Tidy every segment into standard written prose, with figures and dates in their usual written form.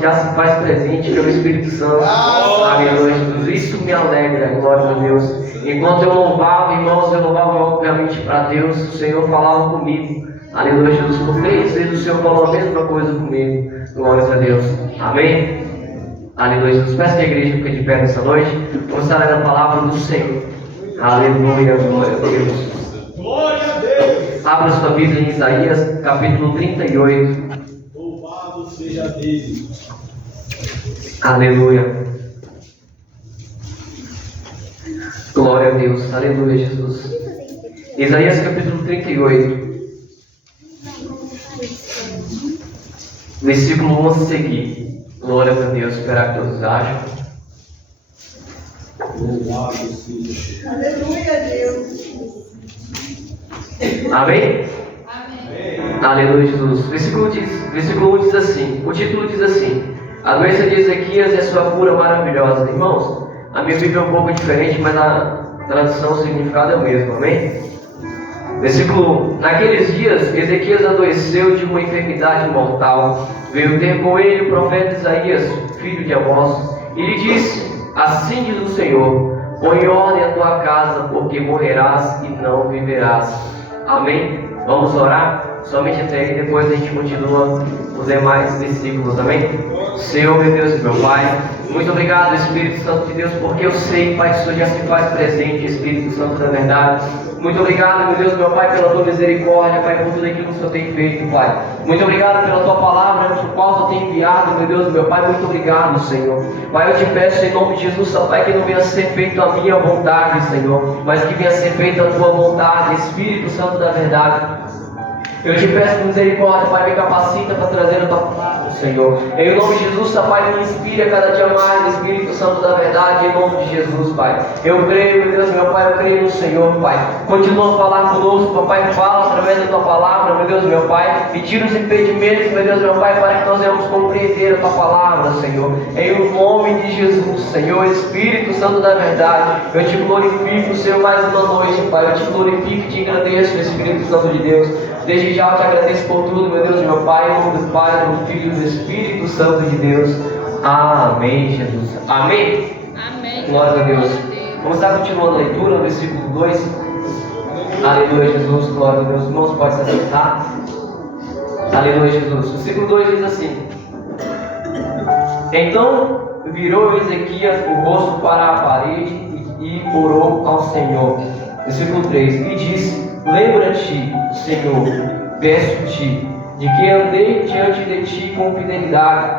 Já se faz presente pelo Espírito Santo. Aleluia, Jesus. Isso me alegra, glória a Deus. Enquanto eu louvava, irmãos, eu louvava obviamente para Deus. O Senhor falava comigo. Aleluia, Jesus. Por 3 vezes o Senhor falou a mesma coisa comigo. Glória a Deus. Amém? Aleluia, Jesus. Peço que a igreja fique de pé nessa noite. Vamos estar lendo a palavra do Senhor. Aleluia, glória a Deus. Glória a Deus. Abra sua Bíblia em Isaías, capítulo 38. Seja dele. Aleluia. Glória a Deus. Aleluia, Jesus. Isaías capítulo 38. Versículo 11 seguir. Glória a Deus. Esperar que todos acham. Louvado seja. Aleluia, Deus. Amém? Aleluia, Jesus. Versículo 1 diz assim, o título diz assim: a doença de Ezequias e a sua cura maravilhosa. Irmãos, a minha Bíblia é um pouco diferente, mas a tradução, o significado é o mesmo, amém? Versículo 1: naqueles dias, Ezequias adoeceu de uma enfermidade mortal. Veio ter com ele o profeta Isaías, filho de Amós, e lhe disse: assim diz o Senhor, põe em ordem a tua casa, porque morrerás e não viverás. Amém? Vamos orar? somente até aí, depois a gente continua os demais versículos, amém? Senhor, meu Deus e meu Pai, muito obrigado, Espírito Santo de Deus, porque eu sei, Pai, que o Senhor já se faz presente, Espírito Santo da verdade. Muito obrigado, meu Deus, meu Pai, pela tua misericórdia, Pai, por tudo aquilo que o Senhor tem feito, Pai. Muito obrigado pela tua palavra, por qual o Senhor tem enviado, meu Deus, meu Pai. Muito obrigado, Senhor. Pai, eu te peço em nome de Jesus, Pai, que não venha ser feito a minha vontade, Senhor, mas que venha ser feita a tua vontade, Espírito Santo da verdade. Eu te peço por misericórdia, Pai, me capacita para trazer a tua palavra, Senhor. Em nome de Jesus, Pai, me inspira cada dia mais, Espírito Santo da verdade, em nome de Jesus, Pai. Eu creio, meu Deus, meu Pai, eu creio no Senhor, Pai. Continua a falar conosco, Papai, fala através da tua palavra, meu Deus, meu Pai. E tira os impedimentos, meu Deus, meu Pai, para que nós venhamos compreender a tua palavra, Senhor. Em o nome de Jesus, Senhor, Espírito Santo da verdade, eu te glorifico, Senhor, mais uma noite, Pai. Eu te glorifico e te agradeço, Espírito Santo de Deus. Desde já eu te agradeço por tudo, meu Deus, meu Pai, em nome do Pai, do Filho e do Espírito Santo de Deus. Amém, Jesus. Amém? Amém. Glória a Deus. Vamos estar continuando a leitura, no versículo 2. Aleluia, Jesus. Glória a Deus. Irmãos, pode se assentar. Aleluia, Jesus. O versículo 2 diz assim: Então virou Ezequias o rosto para a parede e orou ao Senhor. Versículo 3. E disse: Lembra-te, Senhor, peço-te, de que andei diante de ti com fidelidade,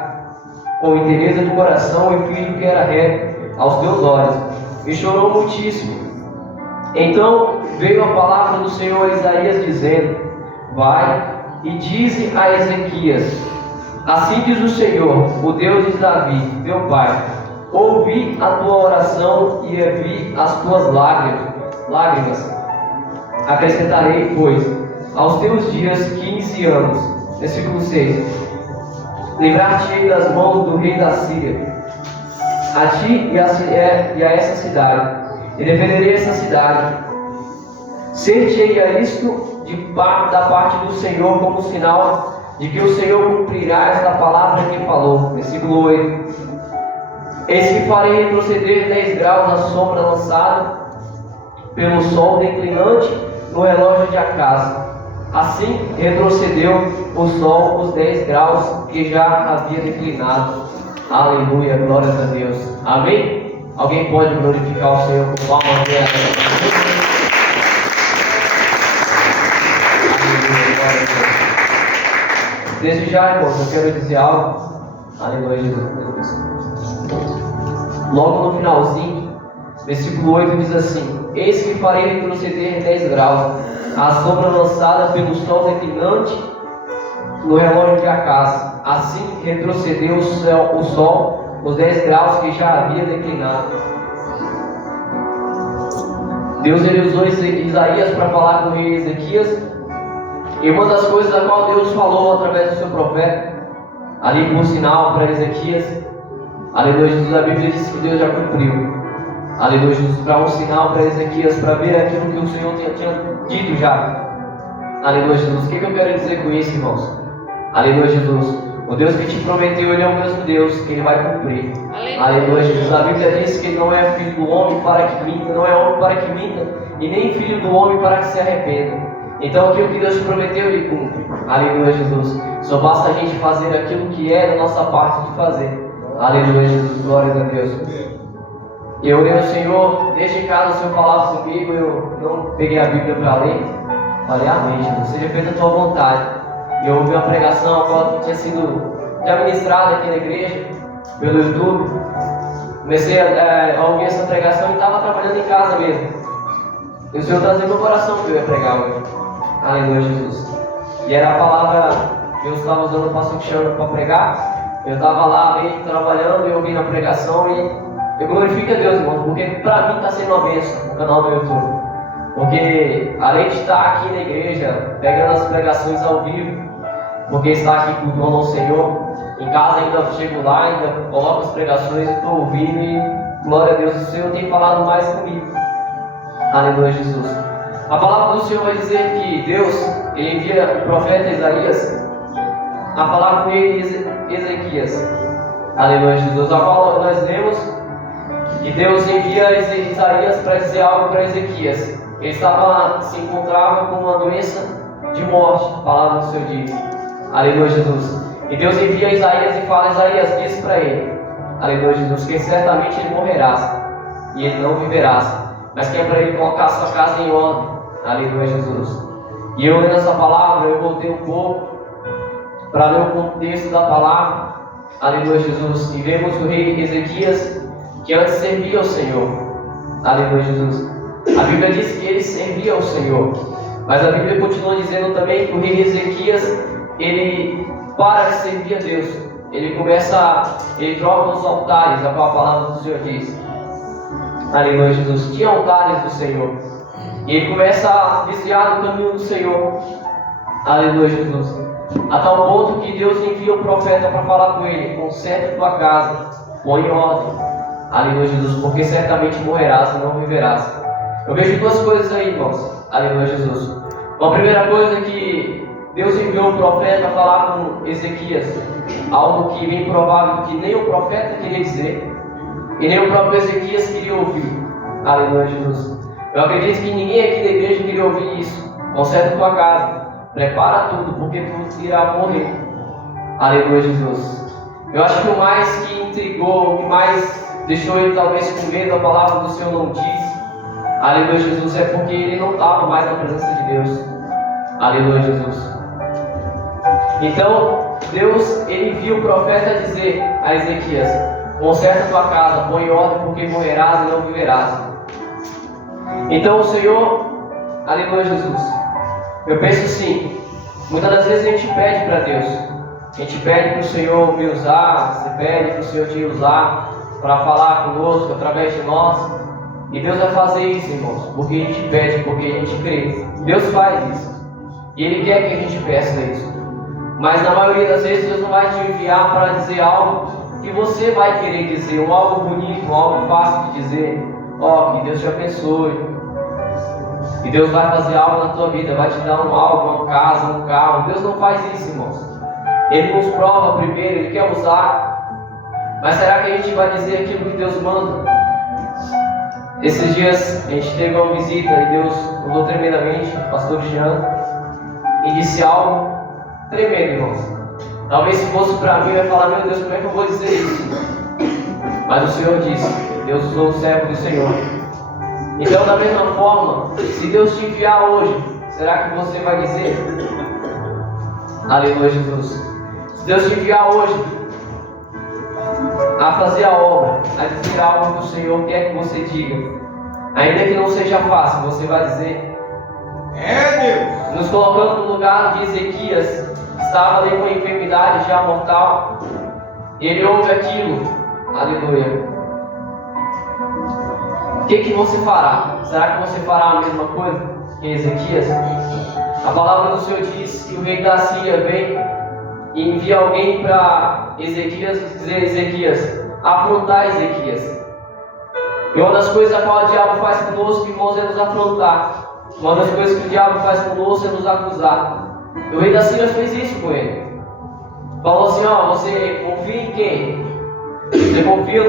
com inteireza de coração e fiz o que era reto aos teus olhos. E chorou muitíssimo. Então veio a palavra do Senhor a Isaías, dizendo: Vai e dize a Ezequias: Assim diz o Senhor, o Deus de Davi, teu pai: Ouvi a tua oração e vi as tuas lágrimas. Acrescentarei, pois, aos teus dias 15 anos. Versículo 6. Livrar-te-ei das mãos do rei da Síria, a ti e a essa cidade, e defenderei essa cidade. Ser-te-ei a isto da parte do Senhor como sinal de que o Senhor cumprirá esta palavra que falou. Versículo 8. Eis que farei retroceder 10 graus a sombra lançada pelo sol declinante no relógio de Acasa. Assim retrocedeu o sol os 10 graus que já havia declinado. Aleluia, glórias a Deus. Amém? Alguém pode glorificar o Senhor com palmas? Aleluia, glória a Deus. Desde já, irmãos, eu quero dizer algo. Aleluia, Jesus. Logo no finalzinho, versículo 8 diz assim: Eis que farei retroceder 10 graus a sombra lançada pelo sol declinante no relógio de Acasa. Assim retrocedeu o sol os 10 graus que já havia declinado. Deus ele usou Isaías para falar com o rei Ezequias. E uma das coisas da qual Deus falou através do seu profeta, ali por sinal para Ezequias, aleluia, Jesus, a Bíblia diz que Deus já cumpriu. Aleluia, Jesus, para um sinal para Ezequias, para ver aquilo que o Senhor tinha dito já. Aleluia, Jesus. O que eu quero dizer com isso, irmãos? Aleluia, Jesus. O Deus que te prometeu, Ele é o mesmo Deus que Ele vai cumprir. Aleluia, Jesus. A Bíblia diz que Ele não é filho do homem para que minta, não é homem para que minta, e nem filho do homem para que se arrependa. Então aquilo que Deus te prometeu, Ele cumpre. Aleluia, Jesus. Só basta a gente fazer aquilo que é da nossa parte de fazer. Aleluia, Jesus. Glórias a Deus. Eu orei ao Senhor, desde casa o Senhor falava comigo, eu não peguei a Bíblia para ler. Falei: Amém, Jesus, seja feita a tua vontade. E eu ouvi uma pregação, a qual tinha sido já ministrada aqui na igreja, pelo YouTube. Comecei a ouvir essa pregação e estava trabalhando em casa mesmo. E o Senhor trazia meu coração que eu ia pregar hoje. Aleluia, Jesus. E era a palavra que eu estava usando o pastor Cristiano para pregar. Eu estava lá meio trabalhando e ouvindo a pregação e eu glorifico a Deus, irmão, porque para mim está sendo uma bênção o canal do YouTube. Porque além de estar aqui na igreja, pegando as pregações ao vivo, porque está aqui cultuando ao Senhor, em casa ainda chego lá, ainda coloco as pregações e estou ouvindo e glória a Deus, o Senhor tem falado mais comigo. Aleluia, Jesus. A palavra do Senhor vai dizer que Deus, Ele envia o profeta Isaías a falar com ele Ezequias. Aleluia, Jesus. A qual nós lemos que Deus envia Isaías para dizer algo para Ezequias. Ele se encontrava com uma doença de morte, a palavra do Senhor diz. Aleluia, Jesus. E Deus envia Isaías e fala: Isaías, diz para ele, aleluia, Jesus, que certamente ele morrerá e ele não viverá, mas que é para ele colocar a sua casa em ordem. Aleluia, Jesus. E eu lendo essa palavra, eu voltei um pouco para ler o contexto da palavra. Aleluia, Jesus. E vemos o rei Ezequias, que antes servia ao Senhor. Aleluia, Jesus. A Bíblia diz que ele servia ao Senhor, mas a Bíblia continua dizendo também que o rei Ezequias, ele para de servir a Deus. Ele troca os altares, a qual a palavra do Senhor diz. Aleluia, Jesus. Tinha altares do Senhor. E ele começa a desviar do caminho do Senhor. Aleluia, Jesus. A tal ponto que Deus envia o profeta para falar com ele: conserta a tua casa, põe em ordem. Aleluia, Jesus, porque certamente morrerás e não viverás. Eu vejo duas coisas aí, irmãos. Aleluia, Jesus. Uma primeira coisa é que Deus enviou o profeta a falar com Ezequias, algo que bem provável que nem o profeta queria dizer e nem o próprio Ezequias queria ouvir. Aleluia, Jesus. Eu acredito que ninguém aqui da igreja queria ouvir isso. Conserta a tua casa, prepara tudo, porque tu irá morrer. Aleluia, Jesus. Eu acho que o mais que intrigou, o que mais deixou ele talvez com medo, a palavra do Senhor não diz. Aleluia, Jesus, é porque ele não estava mais na presença de Deus. Aleluia, Jesus. Então, Deus, ele envia o profeta a dizer a Ezequias: conserta a tua casa, põe em ordem, porque morrerás e não viverás. Então o Senhor, aleluia, Jesus, eu penso assim, muitas das vezes a gente pede para Deus, a gente pede para o Senhor me usar, você pede para o Senhor te usar para falar conosco através de nós, e Deus vai fazer isso, irmãos, porque a gente pede, porque a gente crê. Deus faz isso, e Ele quer que a gente peça isso, mas na maioria das vezes Deus não vai te enviar para dizer algo que você vai querer dizer, algo bonito, algo fácil de dizer. Que Deus te abençoe. E Deus vai fazer algo na tua vida, vai te dar algo, uma casa, um carro. Deus não faz isso, irmãos. Ele nos prova primeiro, Ele quer usar. Mas será que a gente vai dizer aquilo que Deus manda? Esses dias a gente teve uma visita e Deus mudou tremendamente, o pastor Jean, e disse algo tremendo, irmãos. Talvez se fosse para mim, eu ia falar: meu Deus, como é que eu vou dizer isso? Mas o Senhor disse, Deus usou o servo do Senhor. Então, da mesma forma, se Deus te enviar hoje, será que você vai dizer? Aleluia, Jesus. Se Deus te enviar hoje a fazer a obra, a dizer algo que o Senhor quer que você diga, ainda que não seja fácil, você vai dizer? Deus! Nos colocando no lugar de Ezequias, que estava ali com a enfermidade já mortal, e ele ouve aquilo. Aleluia. O que você fará? Será que você fará a mesma coisa que Ezequias? A palavra do Senhor diz que o rei da Síria vem e envia alguém para Ezequias dizer: Ezequias, afrontar Ezequias. E uma das coisas a qual o diabo faz conosco, irmãos, é nos afrontar. Uma das coisas que o diabo faz conosco é nos acusar. E o rei da Síria fez isso com ele. Falou assim: você confia em quem? Você confia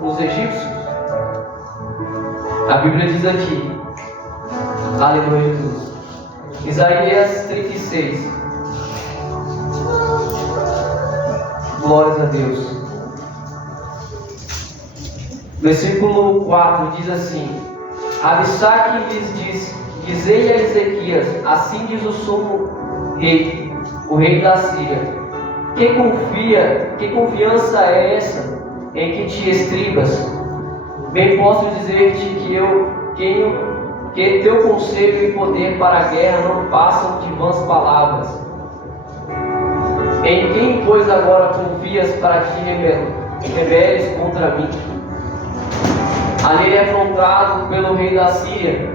nos egípcios? A Bíblia diz aqui, aleluia, Jesus, Isaías 36, glórias a Deus. Versículo 4 diz assim: Absaque lhes disse: dizei a Ezequias, assim diz o sumo rei, o rei da Síria, que confiança é essa em que te estribas? Bem posso dizer-te que teu conselho e poder para a guerra não passam de vãs palavras. Em quem, pois, agora confias para te rebeles contra mim? Ali ele é afrontado pelo rei da Síria.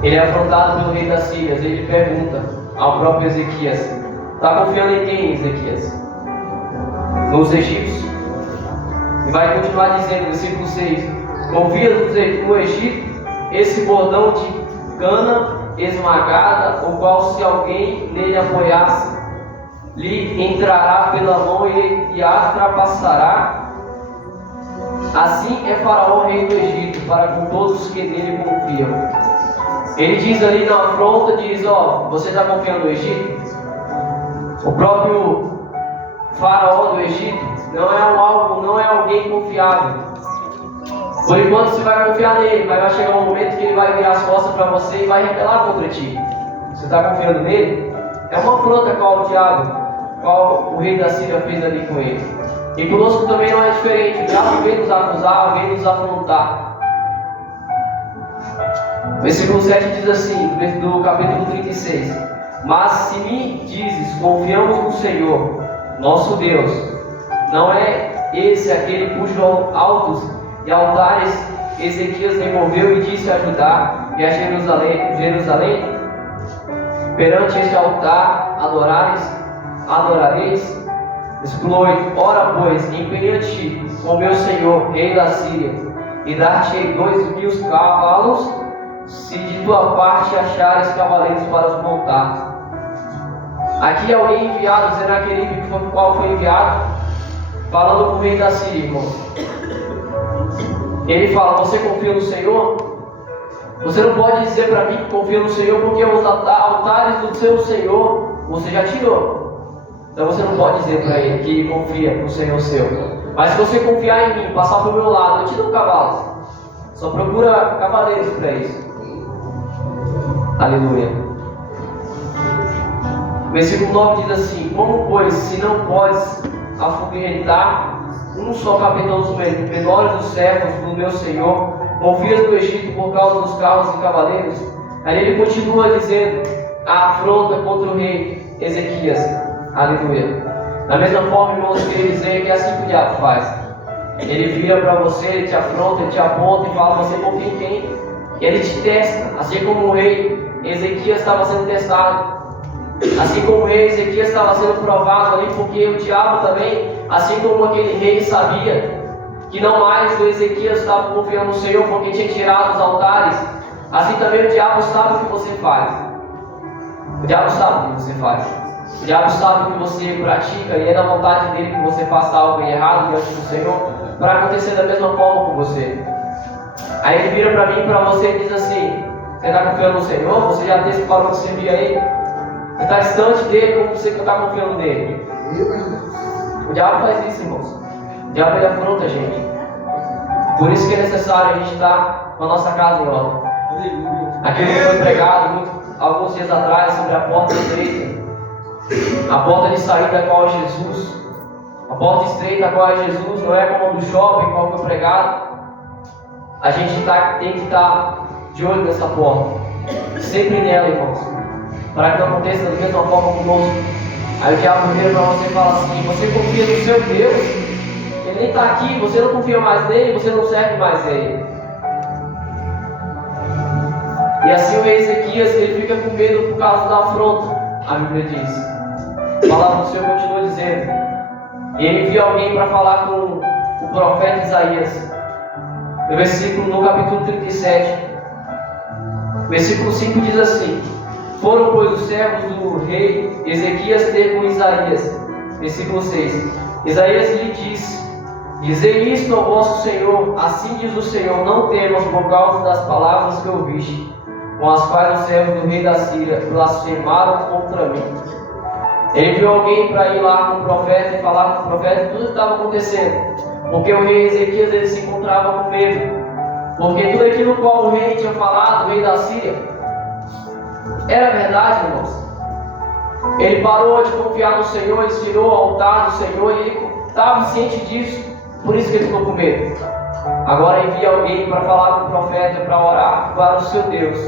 Ele pergunta ao próprio Ezequias: está confiando em quem, Ezequias? Nos egípcios? E vai continuar dizendo, versículo 6: confias no Egito, esse bordão de cana esmagada, o qual, se alguém nele apoiasse, lhe entrará pela mão e a ultrapassará? Assim é Faraó, rei do Egito, para com todos que nele confiam. Ele diz ali na afronta, diz, você está confiando no Egito? O próprio faraó do Egito não é alguém confiável. Por enquanto você vai confiar nele, mas vai chegar um momento que ele vai virar as costas para você e vai rebelar contra ti. Você está confiando nele? É uma afronta qual o diabo, qual o rei da Síria fez ali com ele. E conosco também não é diferente. O diabo vem nos acusar, vem nos afrontar. Versículo 7 diz assim, do capítulo 36: Mas se me dizes, confiamos no Senhor, nosso Deus, não é esse aquele cujos altos e altares Ezequias removeu e disse a Judá e a Jerusalém, perante este altar adorareis? Versículo 8: Ora, pois, empenha-te com meu Senhor, rei da Síria, e dar-te 2.000 cavalos, se de tua parte achares cavaleiros para os montar. Aqui alguém enviado, Senaqueribe, qual foi enviado, falando com o rei da Síria, irmão. Ele fala: você confia no Senhor? Você não pode dizer para mim que confia no Senhor, porque os altares do seu Senhor você já tirou. Então você não pode dizer para ele que confia no Senhor seu. Mas se você confiar em mim, passar para o meu lado, eu te dou cavalos. Só procura cavaleiros para isso. Aleluia. Versículo 9 diz assim: Como, pois, se não podes afugentar um só capitão dos menores dos servos do meu Senhor, confias no Egito por causa dos carros e cavaleiros? Aí ele continua dizendo a afronta contra o rei Ezequias. Aleluia. Da mesma forma, irmãos, eu queria dizer que é assim que o diabo faz. Ele vira para você, ele te afronta, ele te aponta e fala: você confia em quem? E ele te testa, assim como o rei Ezequias estava sendo testado. Assim como o rei Ezequias estava sendo provado ali, porque o diabo também, assim como aquele rei sabia que não mais o Ezequias estava confiando no Senhor porque tinha tirado os altares, assim também o diabo sabe o que você faz. O diabo sabe o que você faz. O diabo sabe o que você pratica e é da vontade dele que você faça algo errado diante do Senhor, para acontecer da mesma forma com você. Aí ele vira para mim e para você e diz assim: você está confiando no Senhor? Você já teve parou de servir a Ele? Você está distante dele como você está confiando nele? O diabo faz isso, irmãos. O diabo ele afronta a gente. Por isso que é necessário a gente estar na nossa casa em ordem. Aquilo que foi pregado alguns dias atrás sobre a porta estreita. A porta de saída qual é Jesus. A porta estreita qual é Jesus, não é como a do shopping, qual foi pregado. A gente tem que estar de olho nessa porta, sempre nela, irmãos, para que não aconteça da mesma forma conosco. Aí o diabo vira para você e fala assim: você confia no seu Deus? Ele nem está aqui, você não confia mais nele, você não serve mais a ele. E assim o rei Ezequias, ele fica com medo por causa da afronta, a Bíblia diz. A palavra do Senhor continua dizendo. E ele envia alguém para falar com o profeta Isaías. No capítulo 37, versículo 5 diz assim: Foram, pois, os servos do rei Ezequias ter com Isaías. Versículo 6: Isaías lhe disse: Dizei isto ao vosso Senhor, assim diz o Senhor: não temas por causa das palavras que ouviste, com as quais os servos do rei da Síria blasfemaram contra mim. Ele enviou alguém para ir lá com o profeta e falar com o profeta tudo que estava acontecendo, porque o rei Ezequias ele se encontrava com medo, porque tudo aquilo qual o rei tinha falado, o rei da Síria, era verdade, irmãos. Ele parou de confiar no Senhor, ele tirou o altar do Senhor e ele estava ciente disso, por isso que ele ficou com medo. Agora envia alguém para falar com o profeta, para orar para o seu Deus,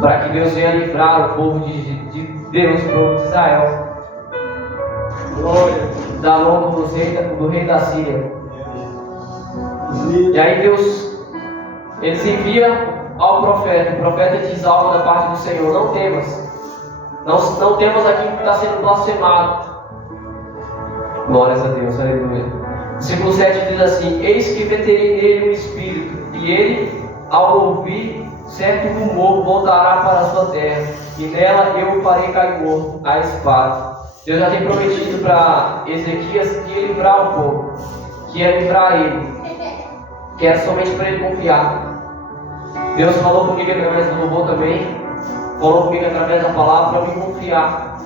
para que Deus venha livrar o povo de Deus, o povo de Israel, da mão do rei da Síria. E aí Deus, eles enviam ao profeta, o profeta diz algo da parte do Senhor: não temas, não temas aquilo que está sendo blasfemado. Glórias a Deus, aleluia. Versículo 7 diz assim: eis que meterei nele um espírito, e ele, ao ouvir certo rumor, voltará para a sua terra, e nela eu o farei cair morto, a espada. Deus já tem prometido para Ezequias que ia livrar o povo, que ia livrar ele, que era somente para ele confiar. Deus falou comigo através do louvor também, falou comigo através da palavra para me confiar,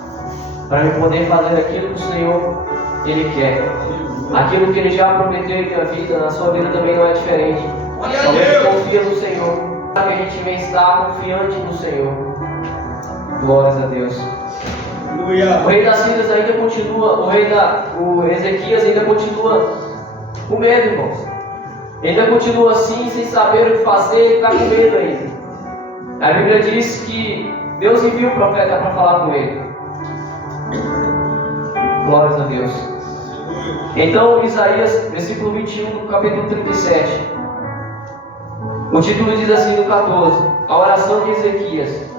para me poder fazer aquilo que o Senhor Ele quer. Aquilo que Ele já prometeu em minha vida, na sua vida também não é diferente. Só você confia no Senhor, que a gente vem estar confiante no Senhor. Glórias a Deus. O rei das Sírias ainda continua, o Ezequias ainda continua com medo, irmãos. Ainda continua assim, sem saber o que fazer, ele está com medo ainda. A Bíblia diz que Deus enviou o profeta para falar com ele. Glórias a Deus. Então, Isaías, versículo 21, do capítulo 37. O título diz assim no 14, a oração de Ezequias.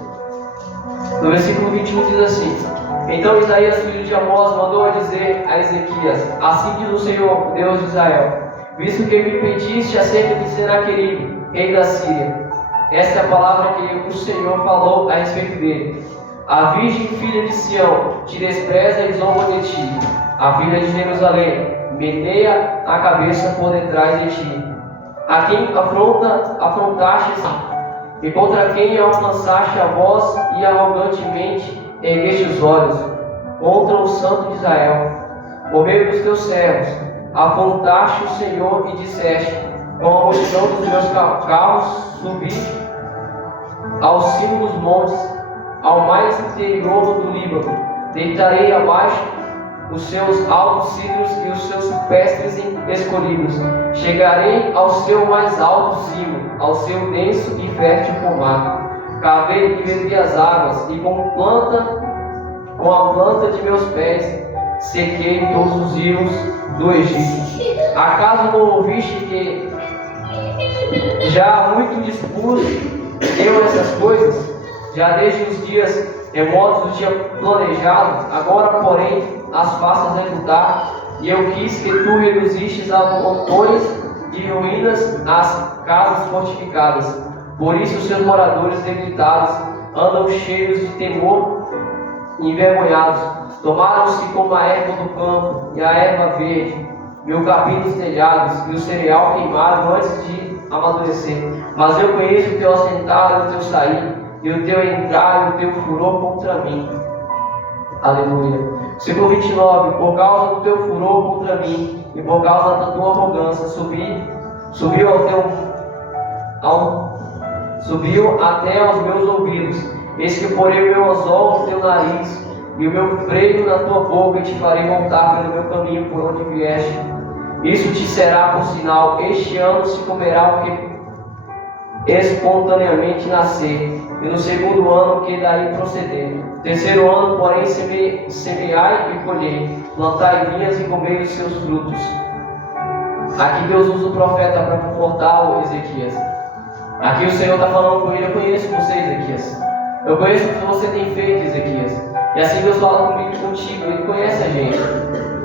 No versículo 21 diz assim: Então Isaías, filho de Amós, mandou a dizer a Ezequias: Assim diz o Senhor, Deus de Israel, visto que me pediste acerca de Senaqueribe, rei da Síria. Esta é a palavra que o Senhor falou a respeito dele. A virgem filha de Sião te despreza e zomba de ti. A filha de Jerusalém meneia a cabeça por detrás de ti. A quem afrontaste e contra quem alcançaste a voz e arrogantemente ergueste os olhos contra o Santo de Israel. Por meio dos teus servos afrontaste o Senhor e disseste: Com a multidão dos meus carros subi ao cimo dos montes, ao mais interior do Líbano. Deitarei abaixo os seus altos cedros e os seus pestres escolhidos. Chegarei ao seu mais alto cimo, ao seu denso e fértil pomar. Cavei e bebi as águas, e com a planta de meus pés sequei todos os rios do Egito. Acaso não ouviste que já há muito dispus eu essas coisas? Já desde os dias remotos os tinha planejado, agora porém as faço executar, e eu quis que tu reduzistes a montões de ruínas as casas fortificadas. Por isso os seus moradores debilitados andam cheios de temor e envergonhados. Tomaram-se como a erva do campo e a erva verde, e o capim dos telhados, e o cereal queimado antes de amadurecer. Mas eu conheço o teu assentar e o teu sair, e o teu entrar e o teu furor contra mim. Aleluia. Versículo 29. Por causa do teu furor contra mim, e por causa da tua arrogância, subiu até aos meus ouvidos. Eis que porei o meu anzol no teu nariz, e o meu freio na tua boca, e te farei voltar pelo meu caminho por onde vieste. Isso te será por sinal: este ano se comerá o que espontaneamente nascer, e no segundo ano que daí proceder. Terceiro ano, porém, semeai e colhei, plantai vinhas e comei os seus frutos. Aqui Deus usa o profeta para confortar o Ezequias. Aqui o Senhor está falando com ele: eu conheço você, Ezequias. Eu conheço o que você tem feito, Ezequias. E assim Deus fala comigo e contigo. Ele conhece a gente.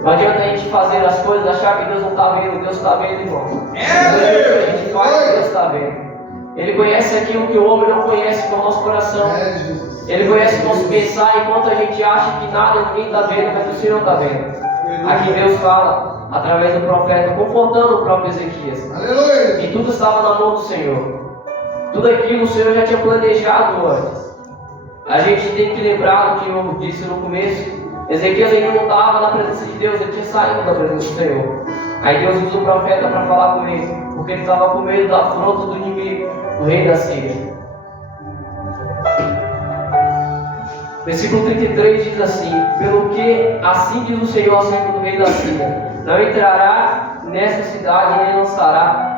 Não adianta a gente fazer as coisas, achar que Deus não está vendo. Deus está vendo, irmão. A gente faz, Deus está vendo. Ele conhece aquilo que o homem não conhece, com o nosso coração. Ele conhece o nosso pensar, enquanto a gente acha que nada, ninguém está vendo, mas o Senhor está vendo. Aqui Deus fala, através do profeta, confortando o próprio Ezequias. Aleluia. E tudo estava na mão do Senhor. Tudo aquilo o Senhor já tinha planejado antes. A gente tem que lembrar do que eu disse no começo. Ezequias ainda não estava na presença de Deus, ele tinha saído da presença do Senhor. Aí Deus usa o profeta para falar com ele, porque ele estava com medo da afronta do inimigo, do rei da Síria. Versículo 33 diz assim: Pelo que assim diz o Senhor acerca do rei da Síria: Não entrará nessa cidade, nem lançará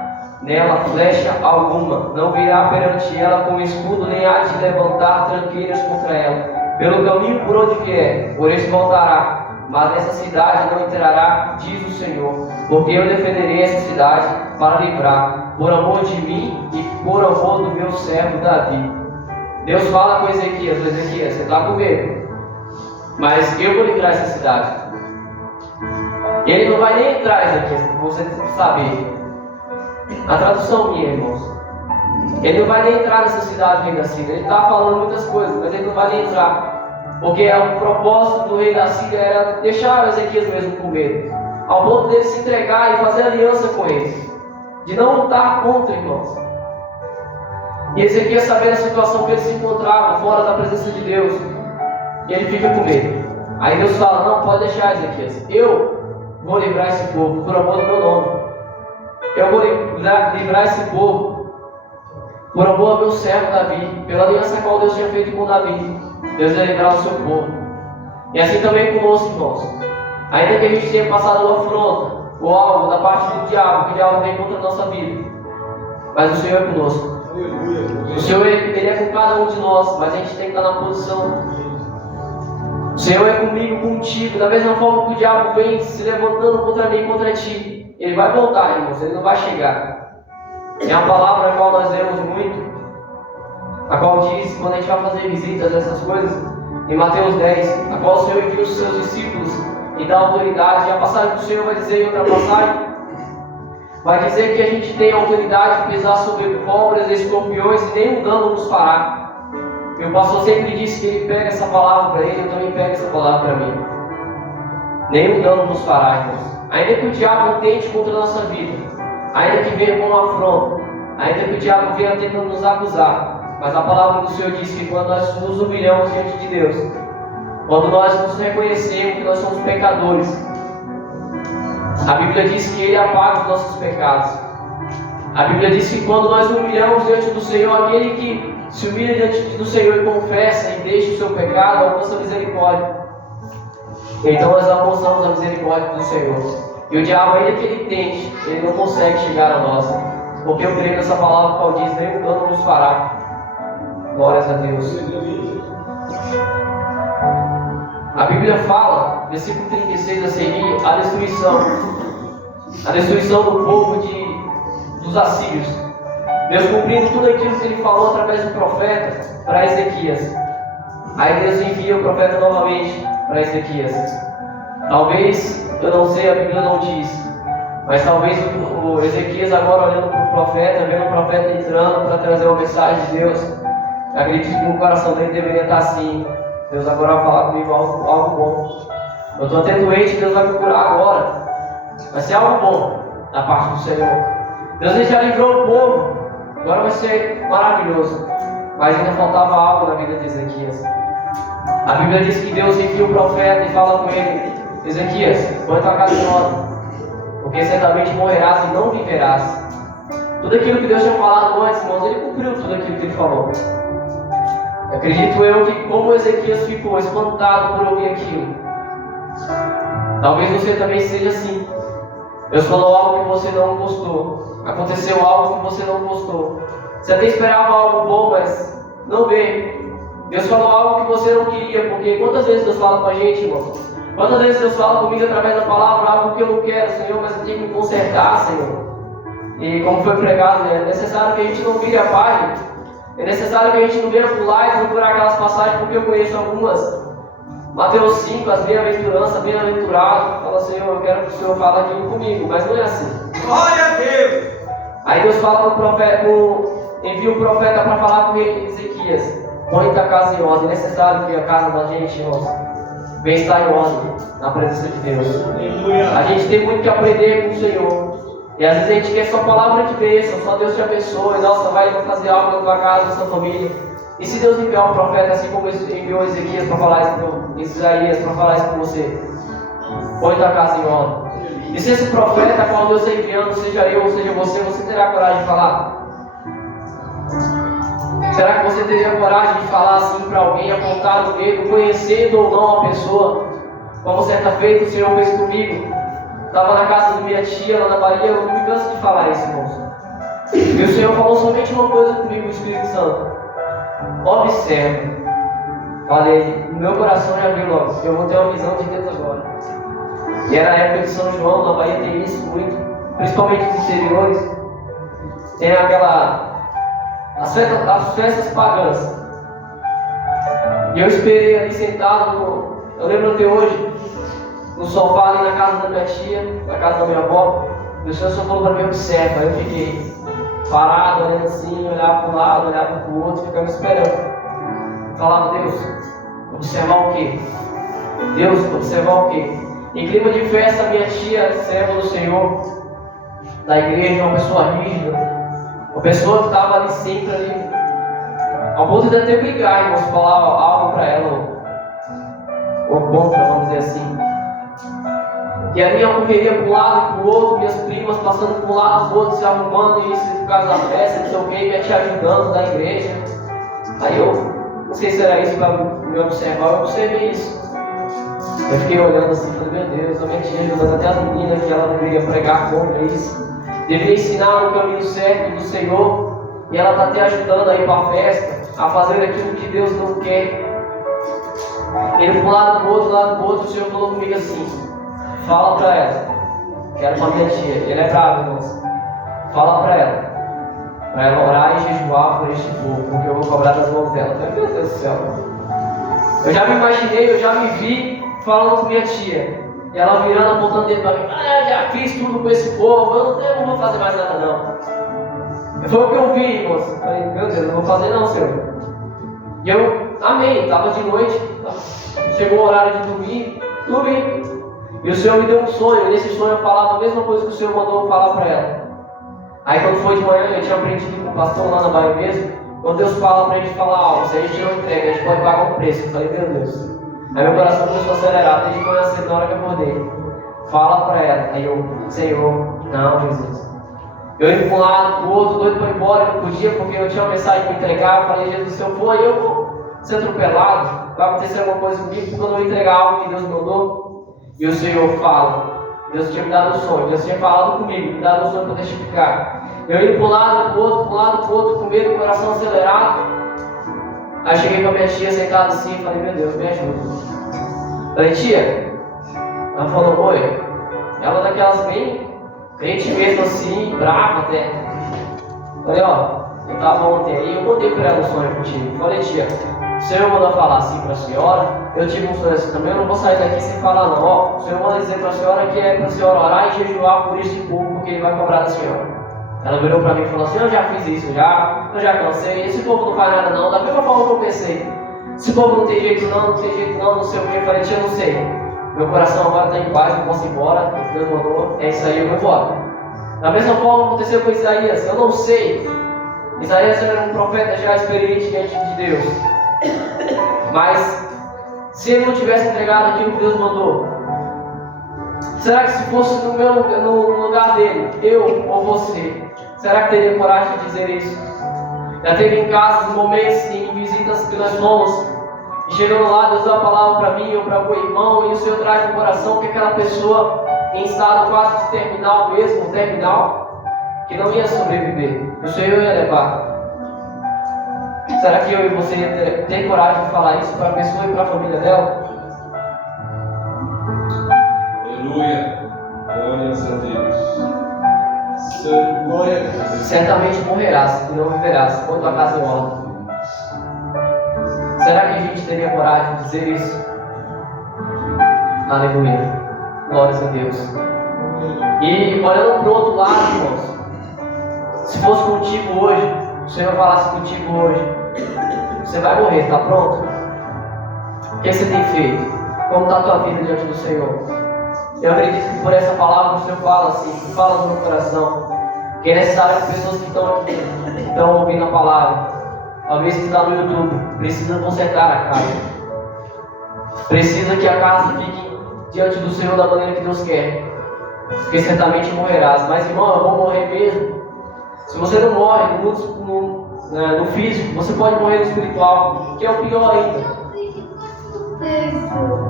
nela flecha alguma, não virá perante ela com escudo, nem há de levantar tranqueiras contra ela. Pelo caminho por onde vier, por este voltará, mas nessa cidade não entrará, diz o Senhor, porque eu defenderei essa cidade para livrar, por amor de mim e por amor do meu servo Davi. Deus fala com Ezequias: Ezequias, você está com medo, mas eu vou livrar essa cidade. Ele não vai nem entrar, Ezequias, para você saber. A tradução minha, irmãos. Ele não vai nem entrar nessa cidade, rei da Síria. Ele está falando muitas coisas, mas ele não vai nem entrar. Porque o propósito do rei da Síria era deixar Ezequias mesmo com medo, ao ponto dele se entregar e fazer aliança com eles, de não lutar contra, irmãos. E Ezequias, sabendo a situação que ele se encontrava fora da presença de Deus, e ele fica com medo. Aí Deus fala: não, pode deixar, Ezequias, eu vou livrar esse povo por amor do meu nome. Eu vou livrar esse povo por amor ao meu servo Davi, pela aliança qual Deus tinha feito com Davi. Deus ia livrar o seu povo. E assim também conosco, irmãos. Ainda que a gente tenha passado uma afronta ou algo da parte do diabo, que o diabo vem contra a nossa vida, mas o Senhor é conosco. O Senhor, Ele é com cada um de nós, mas a gente tem que estar na posição. O Senhor é comigo, contigo. Da mesma forma que o diabo vem se levantando contra mim, contra ti, ele vai voltar, irmãos, ele não vai chegar. É uma palavra a qual nós lemos muito, a qual diz, quando a gente vai fazer visitas, essas coisas, em Mateus 10, a qual o Senhor envia os seus discípulos e dá autoridade. E a passagem que o Senhor vai dizer em outra passagem, vai dizer que a gente tem a autoridade de pisar sobre cobras e escorpiões e nenhum dano nos fará. E o pastor sempre disse que ele pega essa palavra para ele, eu também pego essa palavra para mim. Nenhum dano nos fará, irmãos. Ainda que o diabo tente contra a nossa vida, ainda que venha com uma afronta, ainda que o diabo venha tentando nos acusar, mas a palavra do Senhor diz que quando nós nos humilhamos diante de Deus, quando nós nos reconhecemos que nós somos pecadores, a Bíblia diz que Ele apaga os nossos pecados. A Bíblia diz que quando nós humilhamos diante do Senhor, aquele que se humilha diante do Senhor e confessa e deixa o seu pecado, alcança a misericórdia. Então nós alcançamos a misericórdia do Senhor. E o diabo, ainda que ele tente, ele não consegue chegar a nós. Porque eu creio nessa palavra que Paulo diz: nenhum dano nos fará. Glórias a Deus. A Bíblia fala, versículo 36 a seguir, a destruição do povo dos assírios. Deus cumprindo tudo aquilo que Ele falou através do profeta para Ezequias. Aí Deus envia o profeta novamente para Ezequias. Talvez, eu não sei, a Bíblia não diz, mas talvez o Ezequias agora olhando para o profeta, vendo o profeta entrando para trazer uma mensagem de Deus, acredito que no coração dele deveria estar assim: Deus agora vai falar comigo algo bom. Eu estou até doente, Deus vai me curar agora. Vai ser algo bom da parte do Senhor. Deus já livrou o povo, agora vai ser maravilhoso. Mas ainda faltava algo na vida de Ezequias. A Bíblia diz que Deus envia o profeta e fala com ele: Ezequias, põe tua casa em ordem, porque certamente morrerás e não viverás. Tudo aquilo que Deus tinha falado antes, irmãos, Ele cumpriu tudo aquilo que Ele falou. Acredito eu que como Ezequias ficou espantado por ouvir aquilo, talvez você também seja assim. Deus falou algo que você não gostou, aconteceu algo que você não gostou, você até esperava algo bom, mas não veio. Deus falou algo que você não queria, porque quantas vezes Deus fala com a gente, irmão? Quantas vezes Deus fala comigo através da palavra, algo que eu não quero, Senhor, mas eu tenho que me consertar, Senhor. E como foi pregado, é necessário que a gente não vire a página, é necessário que a gente não venha pular e procurar aquelas passagens, porque eu conheço algumas. Mateus 5, as bem-aventuranças, bem-aventurado, fala: Senhor, eu quero que o Senhor fale aquilo comigo, mas não é assim. Glória a Deus! Aí Deus fala no profeta, envia o profeta para falar com Ezequias: põe a casa em ordem. É necessário que a casa da gente, irmãos, venha estar em ordem na presença de Deus. Aleluia. A gente tem muito que aprender com o Senhor. E às vezes a gente quer só palavra de bênção, só Deus te abençoe, nossa, vai fazer algo na tua casa, na sua família. E se Deus enviar um profeta assim como enviou Ezequias para falar isso com Isaías, para falar isso com você? Põe tua casa em ordem. E se esse profeta, qual Deus está enviando, seja eu ou seja você terá coragem de falar? Será que você teria coragem de falar assim para alguém, apontar o dedo, conhecendo ou não a pessoa? Como certa feita o Senhor fez comigo. Estava na casa da minha tia, lá na Bahia, eu não me canso de falar isso, irmãos. E o Senhor falou somente uma coisa comigo, o Espírito Santo: observe. Falei, no meu coração já viu logo, eu vou ter uma visão de Deus agora. E era a época de São João, na Bahia tem isso muito, principalmente nos interiores. Tem as festas pagãs. E eu esperei ali sentado, eu lembro até hoje, no sofá ali na casa da minha tia, na casa da minha avó. E o Senhor só falou para mim: observa. Aí eu fiquei parado, olhando assim, olhava para um lado, olhava para o outro, ficava esperando. Falava: Deus, observar o quê? Deus, observar o quê? Em clima de festa, minha tia, serva do Senhor, da igreja, uma pessoa rígida, uma pessoa que estava ali sempre ali, Ao ponto de até brigar, irmãos, falar algo para ela, ou contra, vamos dizer assim. E a minha correria para um lado e para o outro, minhas primas passando para um lado e para o outro, se arrumando, e isso por causa da festa, não sei o que, minha tia ajudando da igreja. Aí eu, não sei se era isso para me observar, eu observei isso. Eu fiquei olhando assim, falei, meu Deus, a minha tia ajudando até as meninas que ela deveria pregar contra isso. Deveria ensinar no caminho certo do Senhor, e ela está até ajudando a ir para a festa, a fazer aquilo que Deus não quer. Ele para um lado para o outro, o Senhor falou comigo assim, fala para ela, quero para minha tia, ele é bravo, irmãos, fala para ela orar e jejuar por este povo, porque eu vou cobrar das mãos dela. Eu falei, meu Deus do céu, eu já me imaginei, eu já me vi falando com minha tia, e ela virando, apontando o dedo para mim, eu já fiz tudo com esse povo, eu não vou fazer mais nada não. Foi o que eu vi, irmãos. Eu falei, meu Deus, não vou fazer não, Senhor. E eu amei, estava de noite, chegou o horário de dormir. E o Senhor me deu um sonho, e nesse sonho eu falava a mesma coisa que o Senhor mandou eu falar para ela. Aí quando foi de manhã, eu tinha aprendido com o pastor lá na Bahia mesmo, quando Deus fala para a gente falar algo, se a gente não entrega, a gente pode pagar um preço. Eu falei, meu Deus. Aí meu coração começou a acelerar, desde de manhã cedo, na hora que eu acordei. Fala para ela. Aí eu, Senhor, não, Jesus. Eu indo para um lado, para o outro, doido para ir embora, eu não podia, porque eu tinha uma mensagem para entregar. Eu falei, Jesus, se eu for, eu vou ser atropelado, vai acontecer alguma coisa comigo, porque eu não vou entregar algo que Deus me mandou. E o Senhor fala, Deus tinha me dado um sonho, Deus tinha falado comigo, me dado um sonho para testificar. Eu indo para um lado, para o outro, para um lado, para o outro, com medo, coração acelerado. Aí cheguei com a minha tia sentada assim e falei, meu Deus, me ajuda. Falei, tia, ela falou, oi. Ela daquelas bem crente mesmo assim, brava até. Falei, ó, eu estava ontem aí, eu contei para ela um sonho contigo. Falei, tia, o Senhor mandou falar assim para a senhora, eu tive um sonho assim também, eu não vou sair daqui sem falar não. Ó, o Senhor manda dizer para a senhora que é para a senhora orar e jejuar por este povo, porque ele vai cobrar da senhora. Ela virou para mim e falou assim, eu já fiz isso, eu já cansei, esse povo não faz nada não, da mesma forma que eu pensei. Esse povo não tem jeito não sei o que. Eu falei, tia, eu não sei. Meu coração agora está em paz, eu posso ir embora, Deus mandou, é isso aí, eu vou embora. Da mesma forma aconteceu com Isaías, eu não sei. Isaías era um profeta já experiente diante de Deus. Mas, se ele não tivesse entregado aquilo que Deus mandou, será que se fosse no lugar dele, eu ou você, será que teria coragem de dizer isso? Já teve em casa momentos, em visitas que nós fomos, e chegando lá, Deus dá a palavra para mim ou para algum irmão, e o Senhor traz no coração que aquela pessoa em estado quase de terminal mesmo, que não ia sobreviver, o Senhor ia levar. Será que eu e você ia ter coragem de falar isso para a pessoa e para a família dela? Aleluia. Glórias a Deus. Glória a Deus. Certamente morrerás e não viverás, quando a casa em ordem. Será que a gente teria coragem de dizer isso? Aleluia. Glórias a Deus. E olhando para o outro lado, irmãos, se fosse contigo hoje, o Senhor falasse contigo hoje, você vai morrer, está pronto? O que você tem feito? Como está a tua vida diante do Senhor? Eu acredito que por essa palavra o Senhor fala assim, fala no meu coração, que é necessário que pessoas que estão aqui, que estão ouvindo a palavra, talvez que está no YouTube, precisam consertar a casa. Precisa que a casa fique diante do Senhor da maneira que Deus quer. Porque certamente morrerás. Mas irmão, eu vou morrer mesmo. Se você não morre no físico, você pode morrer no espiritual, que é o pior ainda.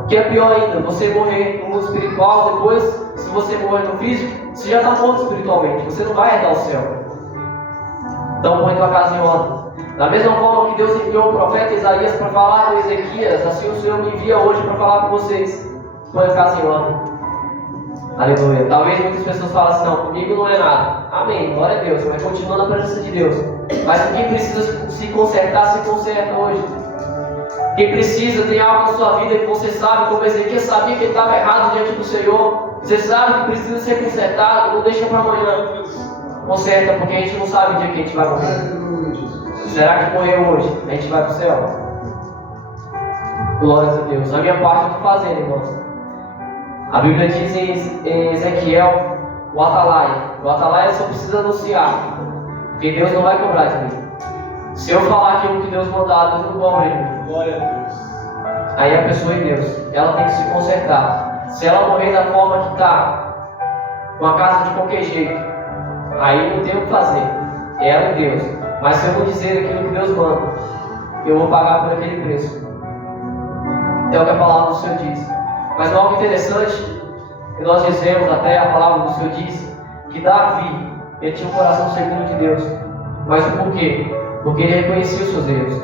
Que é pior ainda, você morrer no mundo espiritual, depois, se você morrer no físico, você já está morto espiritualmente, você não vai herdar o céu. Então põe tua casa em ordem. Da mesma forma que Deus enviou o profeta Isaías para falar com Ezequias, assim o Senhor me envia hoje para falar com vocês. Põe a casa em ordem. Aleluia. Talvez muitas pessoas falem assim, não, comigo não é nada. Amém, glória a Deus, mas continua na presença de Deus. Mas quem precisa se consertar, se conserta hoje. Quem precisa, tem algo na sua vida que você sabe, como Ezequias sabia que ele estava errado diante do Senhor. Você sabe que precisa ser consertado, não deixa para amanhã. Conserta, porque a gente não sabe o dia que a gente vai morrer. Será que morrer hoje, a gente vai para o céu? Glórias a Deus. A minha parte eu estou fazendo, irmãos. A Bíblia diz em Ezequiel, o atalaia. O atalaia só precisa anunciar, porque Deus não vai cobrar de mim. Se eu falar aquilo que Deus mandar, Deus não cobra ele. Glória a Deus. Aí a pessoa é Deus, ela tem que se consertar. Se ela morrer da forma que está, com a casa de qualquer jeito, aí não tem o que fazer. Ela é Deus. Mas se eu vou dizer aquilo que Deus manda, eu vou pagar por aquele preço. É o que a palavra do Senhor diz. Mas não é algo interessante que nós dizemos, até a palavra do Senhor diz, que Davi, ele tinha um coração segundo de Deus. Mas por quê? Porque ele reconhecia os seus erros.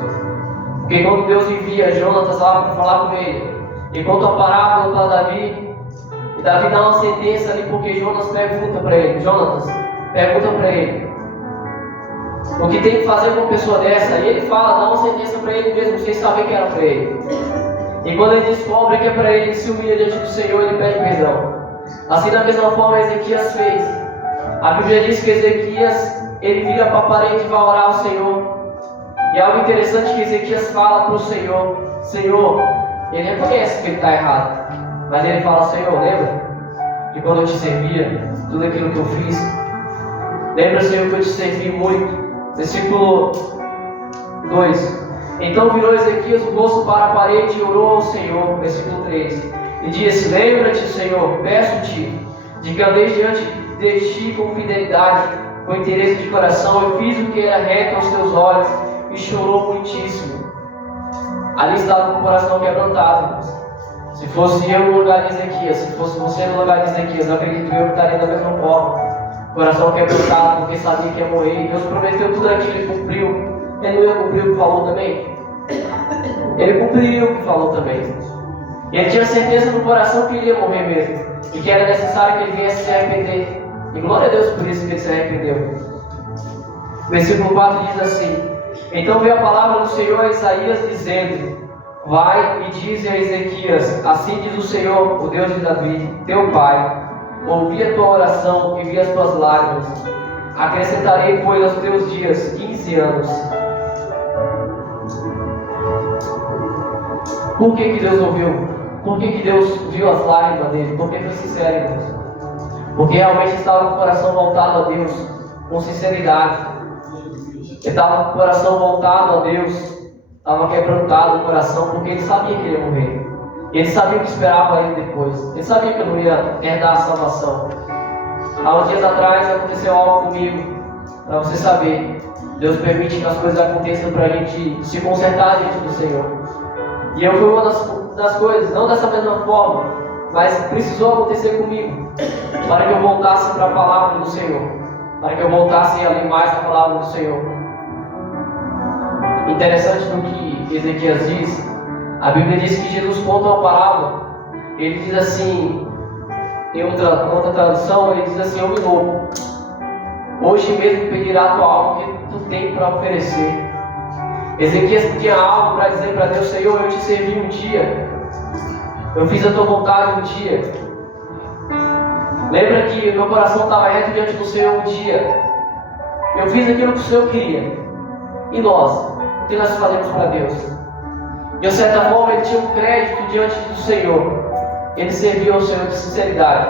Porque quando Deus envia Jonatas lá para falar com ele, e conta uma parábola para Davi, e Davi dá uma sentença ali porque Jonas pergunta para ele, Jonatas, pergunta para ele o que tem que fazer com uma pessoa dessa, e ele fala, dá uma sentença para ele mesmo, sem saber que era para ele. E quando ele descobre que é para ele, ele se humilha diante do Senhor, ele pede perdão. Assim, da mesma forma, Ezequias fez. A Bíblia diz que Ezequias, ele vira para a parede e vai orar ao Senhor. E algo interessante que Ezequias fala para o Senhor, Senhor, ele reconhece que ele está errado, mas ele fala, Senhor, lembra de quando eu te servia, tudo aquilo que eu fiz? Lembra, Senhor, que eu te servi muito? Versículo 2. Então virou Ezequias o rosto para a parede e orou ao Senhor. Versículo 3. E disse, lembra-te, Senhor, peço-te, de que andei diante de ti com fidelidade, com interesse de coração, eu fiz o que era reto aos teus olhos, e chorou muitíssimo. Ali estava com o coração quebrantado, irmãos. Se fosse eu no lugar de Ezequias, se fosse você no lugar de Ezequias, eu acredito que eu estaria da mesma forma. Coração quebrantado, porque sabia que ia morrer. Deus prometeu tudo aquilo, ele cumpriu. Ele não ia cumprir o que falou também? Ele cumpriu o que falou também. E ele tinha certeza no coração que ele ia morrer mesmo, e que era necessário que ele viesse se arrepender. E glória a Deus por isso que ele se arrependeu. Versículo 4 diz assim: então veio a palavra do Senhor a Isaías dizendo, vai e dize a Ezequias, assim diz o Senhor, o Deus de Davi, teu pai, ouvi a tua oração e vi as tuas lágrimas, acrescentarei, pois, aos teus dias 15 anos. Por que Deus ouviu? Por que Deus viu as lágrimas dele? Porque foi sincero, irmãos. Porque realmente estava com o coração voltado a Deus, com sinceridade. Ele estava com o coração voltado a Deus, estava quebrantado o coração, porque ele sabia que ele ia morrer. Ele sabia o que esperava ele depois. Ele sabia que eu não ia herdar a salvação. Há uns dias atrás aconteceu algo comigo, para você saber. Deus permite que as coisas aconteçam para a gente se consertar diante do Senhor. E eu fui uma das coisas, não dessa mesma forma, mas precisou acontecer comigo, para que eu voltasse para a palavra do Senhor, para que eu voltasse a ler mais a palavra do Senhor. Interessante no que Ezequias diz, a Bíblia diz que Jesus conta uma parábola. Ele diz assim, em outra tradução, ele diz assim, homem louco, hoje mesmo pedirá a tua alma que tu tem para oferecer. Ezequias tinha algo para dizer para Deus, Senhor, eu te servi um dia, eu fiz a tua vontade um dia. Lembra que meu coração estava reto diante do Senhor um dia, eu fiz aquilo que o Senhor queria. E nós, o que nós fazemos para Deus? De certa forma, ele tinha um crédito diante do Senhor. Ele serviu ao Senhor de sinceridade.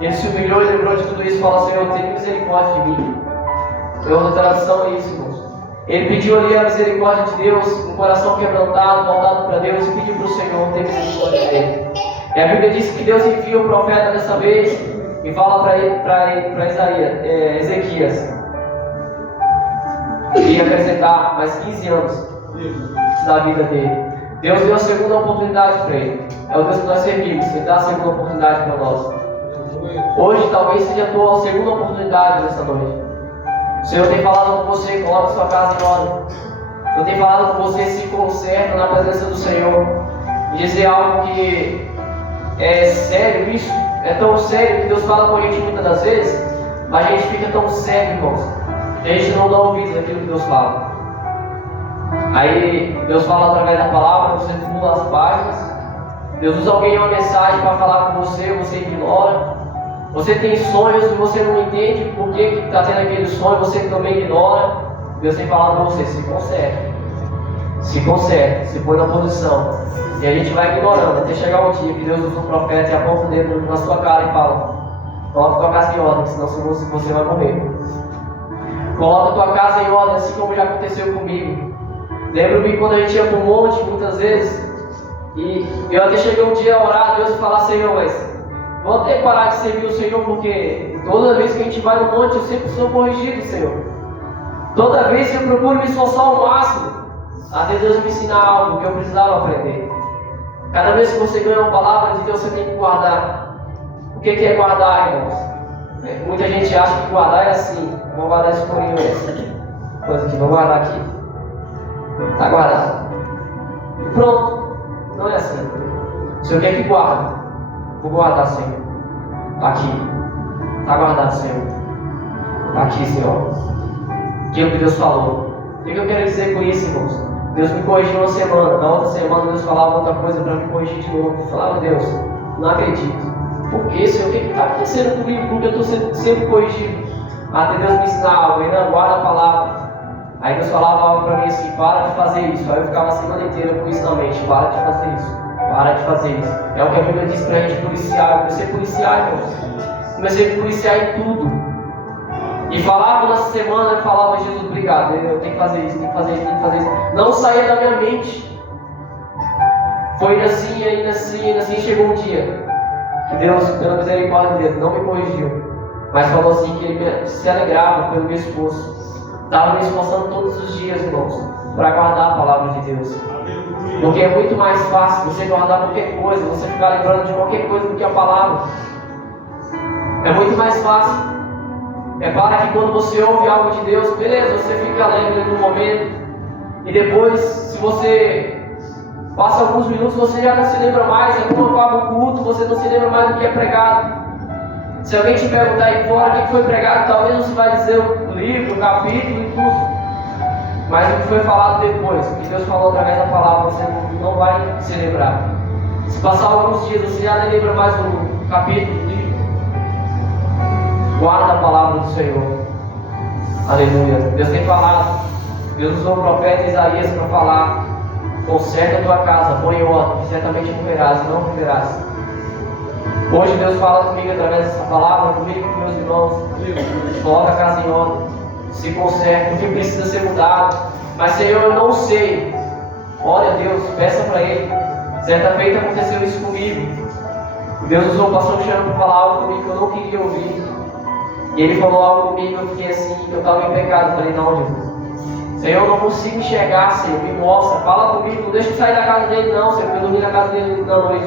Ele se humilhou e lembrou de tudo isso e falou, Senhor, tenha misericórdia de mim. Outra tradução é isso, irmãos. Ele pediu ali a misericórdia de Deus, um coração quebrantado, voltado para Deus, e pediu para o Senhor ter misericórdia dele. E a Bíblia diz que Deus envia o profeta dessa vez e fala para Ezequias e acrescentar mais 15 anos da vida dele. Deus deu a segunda oportunidade para ele. É o Deus que nós servimos, ele dá a segunda oportunidade para nós. Hoje talvez seja a tua segunda oportunidade nessa noite. O Senhor tem falado com você, coloca sua casa em ordem. O Senhor tem falado com você, se conserta na presença do Senhor. E dizer algo que é sério isso, é tão sério que Deus fala com a gente muitas das vezes, mas a gente fica tão cego, irmãos, que a gente não dá ouvido daquilo que Deus fala. Aí Deus fala através da palavra, você pula as páginas. Deus usa alguém uma mensagem para falar com você, você ignora. Você tem sonhos e você não entende por que está tendo aquele sonho, você também ignora. Deus tem falado para você, se conserte, se põe na posição. E a gente vai ignorando, até chegar um dia que Deus usa um profeta e aponta o dedo na sua cara e fala, coloca tua casa em ordem, senão você vai morrer. Coloca a tua casa em ordem, assim como já aconteceu comigo. Lembro-me quando a gente ia para o monte, muitas vezes, e eu até cheguei um dia a orar a Deus e falar: Senhor, mas vou ter que parar de servir o Senhor, porque toda vez que a gente vai no monte, eu sempre sou corrigido, Senhor. Toda vez que eu procuro me esforçar ao máximo, até Deus me ensinar algo que eu precisava aprender. Cada vez que você ganha uma palavra de Deus, você tem que guardar. O que é guardar, irmãos? Muita gente acha que guardar é assim. Vou guardar esse corinho aí. Coisa que vou guardar aqui. Está guardado. E pronto. Não é assim. O Senhor quer que guarde. Vou guardar, Senhor. Aqui. Está guardado, Senhor. Aqui, Senhor. Aquilo que Deus falou. O que eu quero dizer com isso, irmãos? Deus me corrigiu uma semana. Na outra semana Deus falava outra coisa para me corrigir de novo. Eu falava: Deus, não acredito. Por que, Senhor? O que está acontecendo comigo? Porque eu estou sendo corrigido. Até Deus me ensinar algo. Aí não, guarda a palavra. Aí Deus falava algo para mim assim: para de fazer isso. Aí eu ficava a semana inteira com isso na mente: para de fazer isso. Para de fazer isso. É o que a Bíblia diz para a gente policiar. Eu comecei a policiar, irmãos. Comecei a policiar em tudo. E falava nessa semana, eu falava: Jesus, obrigado, eu tenho que fazer isso, tenho que fazer isso, tenho que fazer isso. Não saía da minha mente. Foi indo assim, ainda assim, ainda assim. Chegou um dia que Deus, pela misericórdia de Deus, não me corrigiu, mas falou assim que Ele se alegrava pelo meu esforço. Estava me esforçando todos os dias, irmãos, para guardar a palavra de Deus. Porque é muito mais fácil você guardar qualquer coisa, você ficar lembrando de qualquer coisa do que a palavra. É muito mais fácil. É para que quando você ouve algo de Deus, beleza, você fica alegre no momento, e depois, se você passa alguns minutos, você já não se lembra mais. É como acaba o culto, você não se lembra mais do que é pregado. Se alguém te perguntar aí fora o que foi pregado, talvez você vai dizer o livro, o capítulo e tudo. Mas o que foi falado depois, o que Deus falou através da palavra, você não vai se lembrar. Se passar alguns dias, você já nem lembra mais do capítulo, do livro. Guarda a palavra do Senhor. Aleluia. Deus tem falado. Deus usou o profeta Isaías para falar: conserta a tua casa, põe em ordem, certamente morrerás e não viverás. Hoje Deus fala comigo através dessa palavra, comigo e com meus irmãos. Coloca a casa em ordem, se conserta, o que precisa ser mudado. Mas, Senhor, eu não sei. Olha, Deus, peça para Ele. Certa feita aconteceu isso comigo. Deus usou o pastor Cristiano para falar algo comigo que eu não queria ouvir. E ele falou algo comigo, eu fiquei assim, que eu estava em pecado. Eu falei: não, Jesus, Senhor, eu não consigo enxergar, Senhor, me mostra, fala comigo, não deixa eu sair da casa dele não, Senhor, porque eu dormi na casa dele na noite.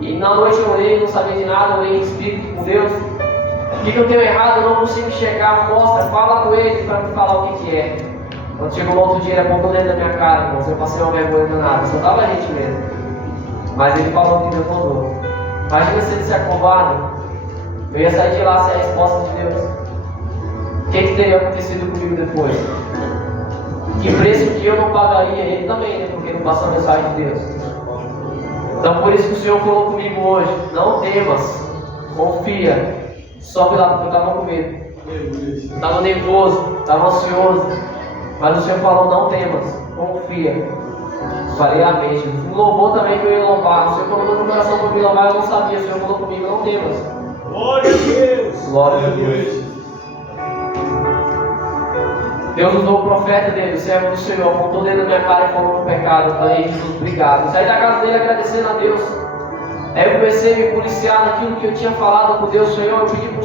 E na noite eu orei, não sabia de nada, eu orei em espírito com Deus. O que eu tenho errado? Eu não consigo enxergar, mostra, fala com ele para me falar o que é. Quando chegou no outro dia, ele apontou dentro da minha cara, irmão, eu passei uma vergonha danada, só estava a gente mesmo. Mas ele falou que Deus mandou. Imagina se ele se acovarda. Eu ia sair de lá sem a resposta de Deus. O que teria acontecido comigo depois? Que preço que eu não pagaria? Ele também, né? Porque não passou a mensagem de Deus. Então por isso que o Senhor falou comigo hoje: não temas, confia. Sobe lá, porque eu estava com medo. Estava nervoso, estava ansioso. Mas o Senhor falou: não temas, confia. Falei: amém, Jesus. Um louvor também que eu ia louvar. O Senhor colocou no meu coração para me louvar, eu não sabia. O Senhor falou comigo: não temas. Glória a Deus! Glória a Deus! Deus usou o profeta dele, o servo do Senhor, apontou dentro da minha cara e falou no pecado. Eu falei: Jesus, obrigado. Eu saí da casa dele agradecendo a Deus. Aí eu comecei a me policiar naquilo que eu tinha falado com Deus. Senhor, eu pedi para o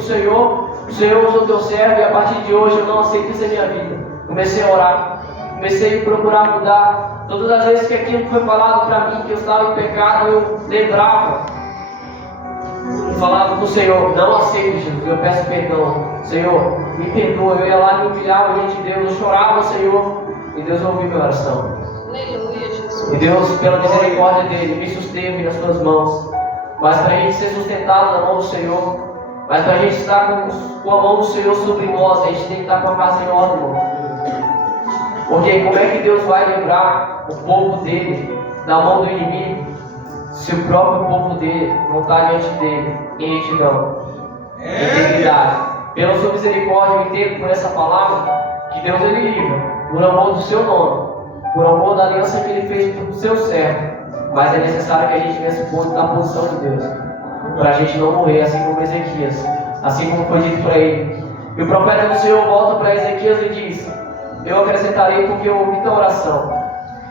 Senhor usou o teu servo, e a partir de hoje eu não aceito isso em minha vida. Comecei a orar, comecei a procurar mudar. Todas as vezes que aquilo foi falado para mim, que eu estava em pecado, eu lembrava. Falava com o Senhor: não aceito, Jesus, eu peço perdão. Senhor, me perdoa. Eu ia lá e me humilhava diante de Deus, eu chorava, Senhor, e Deus ouviu minha oração. Aleluia, Jesus. E Deus, pela misericórdia dele, me susteve nas suas mãos. Mas para a gente ser sustentado na mão do Senhor, mas para a gente estar com a mão do Senhor sobre nós, a gente tem que estar com a casa em ordem, irmão. Porque como é que Deus vai livrar o povo dele da mão do inimigo, se o próprio povo dele não está diante dele em retidão, em integridade? Pela sua misericórdia, eu entendo por essa palavra que Deus ele livra, por amor do seu nome, por amor da aliança que ele fez com o seu servo. Mas é necessário que a gente venha se pôr na posição de Deus, para a gente não morrer, assim como Ezequias, assim como foi dito para ele: E o profeta do Senhor volta para Ezequias e diz: eu acrescentarei porque eu ouvi tua oração.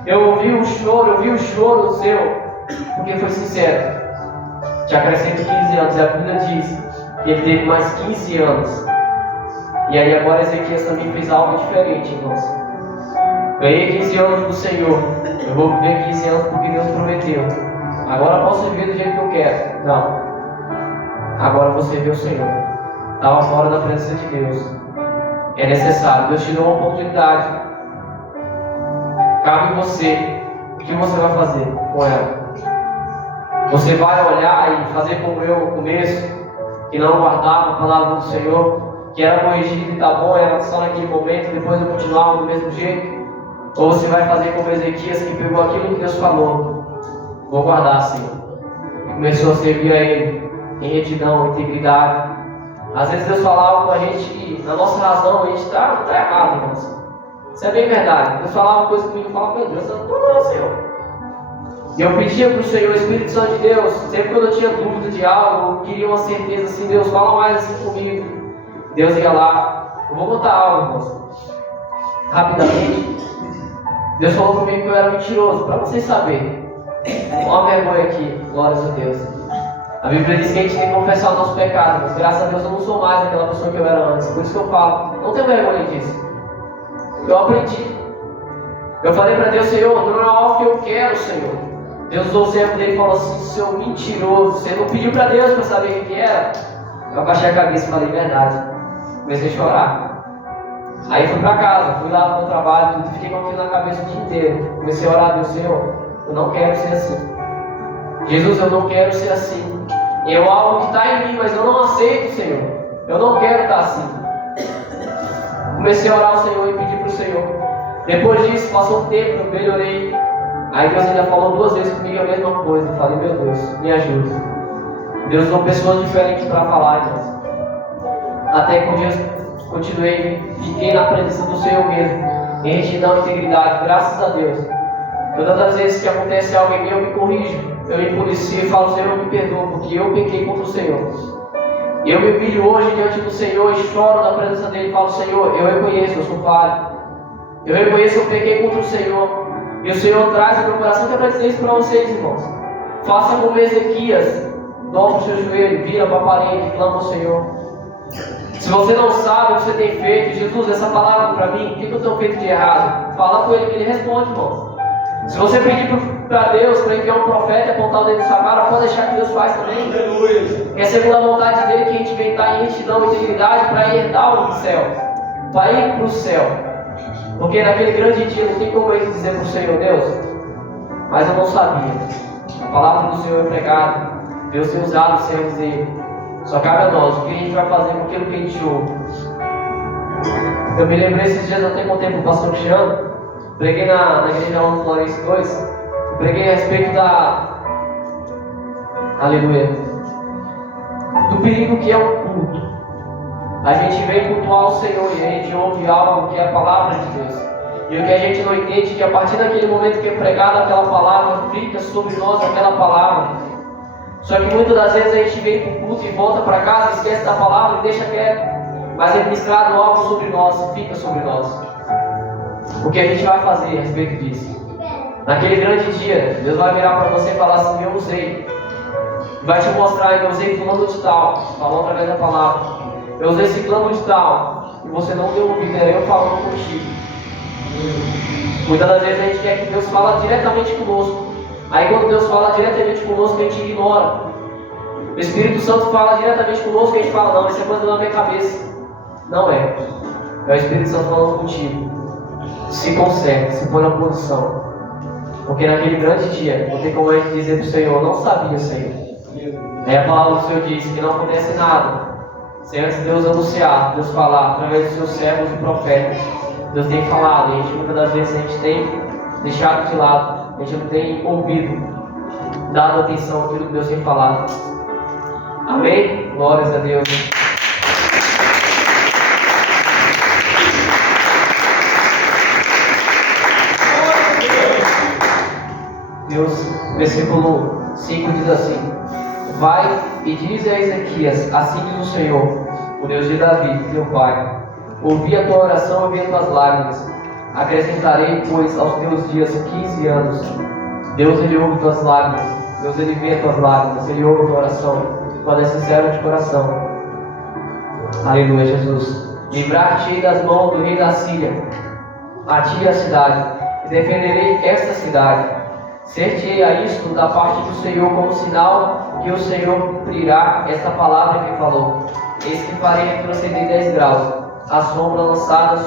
Eu ouvi o choro seu, porque foi sincero. Te acrescento 15 anos. E a Bíblia diz que ele teve mais 15 anos. E aí agora Ezequias também fez algo diferente, irmãos. Ganhei 15 anos do Senhor. Eu vou viver 15 anos porque Deus prometeu. Agora posso viver do jeito que eu quero. Não. Agora você vê o Senhor. Estava fora da presença de Deus. É necessário. Deus te deu uma oportunidade. Cabe em você. O que você vai fazer com ela? Você vai olhar e fazer como eu no começo, que não guardava a palavra do Senhor, que era corrigido e tá bom, era só naquele momento, depois eu continuava do mesmo jeito? Ou você vai fazer como Ezequias, que pegou aquilo que Deus falou: vou guardar, Senhor. E começou a servir a Ele em retidão, integridade. Às vezes Deus fala algo com a gente que, na nossa razão, a gente está errado, irmãos. Isso é bem verdade. Deus falava uma coisa comigo e falava: meu Deus, eu não estou não, Senhor. E eu pedia para o Senhor, o Espírito Santo de Deus, sempre quando eu tinha dúvida de algo, eu queria uma certeza assim: Deus, fala mais assim comigo. Deus ia lá. Eu vou contar algo, irmãos. Rapidamente. Deus falou comigo que eu era mentiroso, para vocês saberem. Uma vergonha aqui, glórias a Deus. A Bíblia diz que a gente tem que confessar o nosso pecado, mas graças a Deus eu não sou mais aquela pessoa que eu era antes. Por isso que eu falo, não tenho vergonha disso. Eu aprendi. Eu falei para Deus: Senhor, não é algo que eu quero, Senhor. Deus usou o servo dele e falou assim: seu mentiroso, você não pediu para Deus para saber o que era? Eu abaixei a cabeça e falei: verdade. Comecei a chorar. Aí fui para casa, fui lá no meu trabalho, fiquei com aquilo na cabeça o dia inteiro. Comecei a orar a Deus: Senhor, eu não quero ser assim. Jesus, eu não quero ser assim. É algo que está em mim, mas eu não aceito, Senhor. Eu não quero estar assim. Comecei a orar ao Senhor e pedir para o Senhor. Depois disso, passou um tempo, eu melhorei. Aí Deus ainda falou 2 vezes comigo a mesma coisa. Eu falei: meu Deus, me ajuda. Deus usou pessoas diferentes para falar, irmãos. Até que um dia eu continuei, fiquei na presença do Senhor mesmo, em retidão e integridade, graças a Deus. Todas as vezes que acontece algo em mim, eu me corrijo. Eu me policio e falo: Senhor, me perdoa, porque eu pequei contra o Senhor. E eu me humilho hoje diante do Senhor e choro na presença dele e falo: Senhor, eu reconheço, eu sou falho. Eu reconheço que eu pequei contra o Senhor. E o Senhor traz a meu coração que é para dizer isso para vocês, irmãos. Faça como Ezequias, dobra o seu joelho, vira para a parede, clama ao Senhor. Se você não sabe o que você tem feito: Jesus, essa palavra para mim, o que eu tenho feito de errado? Fala com ele que ele responde, irmãos. Se você pedir para Deus para enviar um profeta e apontar o dedo na sua cara, pode deixar que Deus faz também. Aleluia. É segundo a vontade dele que a gente vem estar em retidão e integridade para herdar o céu, para ir para o céu. Porque naquele grande dia não tem como ele dizer para o Senhor: Deus, mas eu não sabia. A palavra do Senhor é pregada, Deus tem usado o servos dele. Só cabe a nós o que a gente vai fazer com aquilo que a gente ouve. Eu me lembrei esses dias, até contei para o pastor Cristiano. Preguei na igreja lá no Florencio 2. Preguei a respeito aleluia, do perigo que é um culto. A gente vem cultuar o Senhor e a gente ouve algo que é a palavra de Deus. E o que a gente não entende é que a partir daquele momento que é pregada aquela palavra, fica sobre nós aquela palavra. Só que muitas das vezes a gente vem para o culto e volta para casa, esquece da palavra e deixa quieto. Mas é ministrado algo sobre nós e fica sobre nós. O que a gente vai fazer a respeito disso? Naquele grande dia, Deus vai virar para você e falar assim: eu usei. Vai te mostrar: eu usei fulano de tal, falou através da palavra. Eu usei esse plano de tal, e você não deu ouvido, era eu falando contigo. Muitas das vezes a gente quer que Deus fale diretamente conosco. Aí quando Deus fala diretamente conosco, a gente ignora. O Espírito Santo fala diretamente conosco e a gente fala: não, isso é coisa da minha cabeça. Não é. É o Espírito Santo falando contigo. Se conserte, se põe na posição. Porque naquele grande dia, não tem como a gente dizer para o Senhor: não sabia, Senhor. Aí a palavra do Senhor diz que não acontece nada sem antes Deus anunciar, Deus falar através dos seus servos e profetas. Deus tem falado, e a gente, muitas das vezes a gente tem deixado de lado, a gente não tem ouvido, dado atenção àquilo que Deus tem falado. Amém? Glórias a Deus. Deus, versículo 5 diz assim: vai e diz a Ezequias: assim diz o Senhor, o Deus de Davi, teu pai. Ouvi a tua oração e vi as tuas lágrimas. Acrescentarei, pois, aos teus dias 15 anos. Deus, Ele ouve tuas lágrimas. Deus, Ele vê as tuas lágrimas. Ele ouve a tua oração, quando é sincero de coração. Aleluia, Jesus. Livrar-te das mãos do rei da Síria, a ti e a cidade, e defenderei esta cidade. Ser-te-ei a isto da parte do Senhor como sinal que o Senhor cumprirá esta palavra que falou. Eis que farei retroceder 10 graus, a sombra lançada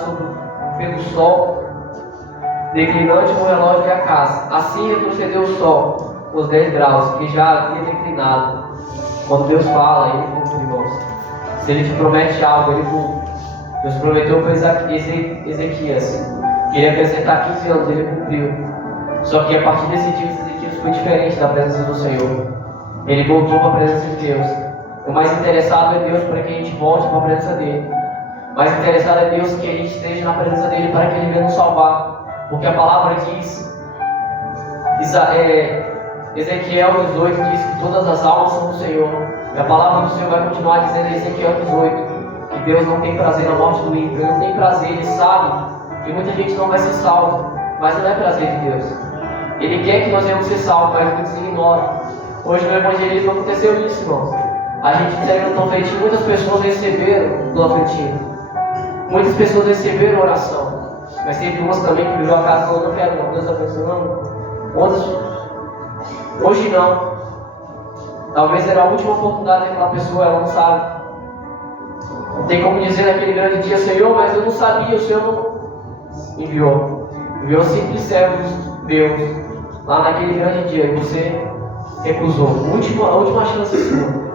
pelo sol, declinante no relógio de Acás. Assim retrocedeu o sol, os 10 graus, que já havia declinado. Quando Deus fala, Ele cumpre, irmãos. Se Ele te promete algo, Ele cumpre. Deus prometeu para Ezequias que ele ia acrescentar 15 anos, Ele cumpriu. Só que a partir desse dia, Ezequias foi diferente da presença do Senhor. Ele voltou para a presença de Deus. O mais interessado é Deus para que a gente volte para a presença dEle. O mais interessado é Deus que a gente esteja na presença dEle para que Ele venha nos salvar. Porque a palavra diz, Ezequiel 18 diz que todas as almas são do Senhor. E a palavra do Senhor vai continuar dizendo em Ezequiel 18 que Deus não tem prazer na morte do ímpio. Ele não tem prazer, Ele sabe que muita gente não vai ser salva, mas não é prazer de Deus. Ele quer que nós venhamos ser salvos, mas muitos ignoram. Hoje no evangelismo aconteceu isso, irmãos. A gente entrega no panfletinho, muitas pessoas receberam o panfletinho. Muitas pessoas receberam oração. Mas teve umas também que virou a casa e falou, não quero não, Deus abençoando. Outras, hoje não. Talvez era a última oportunidade daquela pessoa, ela não sabe. Não tem como dizer naquele grande dia, Senhor, mas eu não sabia, o Senhor não enviou. Enviou simples servos Deus lá naquele grande dia e você recusou. A última chance sua.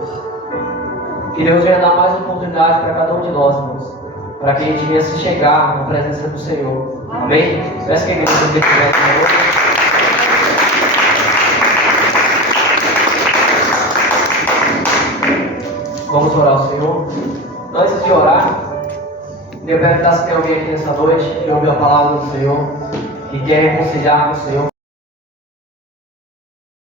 Que Deus venha dar mais oportunidade para cada um de nós, irmãos, para que a gente venha se chegar na presença do Senhor. Amém? Peço que a igreja esteja aqui, por favor. Vamos orar ao Senhor. Antes de orar, eu perguntar se tem alguém aqui nessa noite que ouviu a palavra do Senhor, que quer reconciliar com o Senhor.